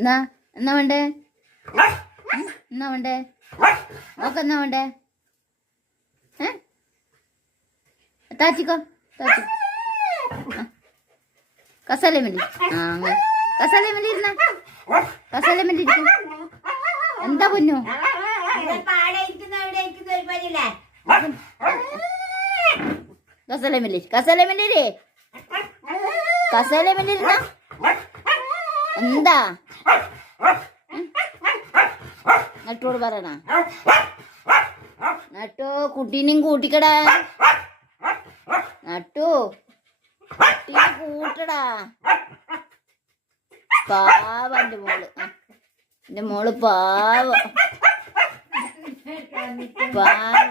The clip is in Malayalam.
എന്നാ എന്നാ വേണ്ടേ എന്നാ വേണ്ടേ നോക്കെന്നാ വേണ്ടേ താച്ചിക്കോ താച്ചി കസാലമല്ലി അങ്ങനെ കസാലമല്ലി ഇരുന്ന കസാലമല്ലി ഇരിക്കും. എന്താ പൊന്നു കസാലമല്ലി കസാലമല്ലി കസാലമല്ലി ഇരുന്ന എന്താ നട്ടോട് പറയണ നട്ടോ കുട്ടീനെയും കൂട്ടിക്കടാ നട്ടു കുട്ടീനെ കൂട്ടടാ പാവ എന്റെ മോള് പാവ പാവ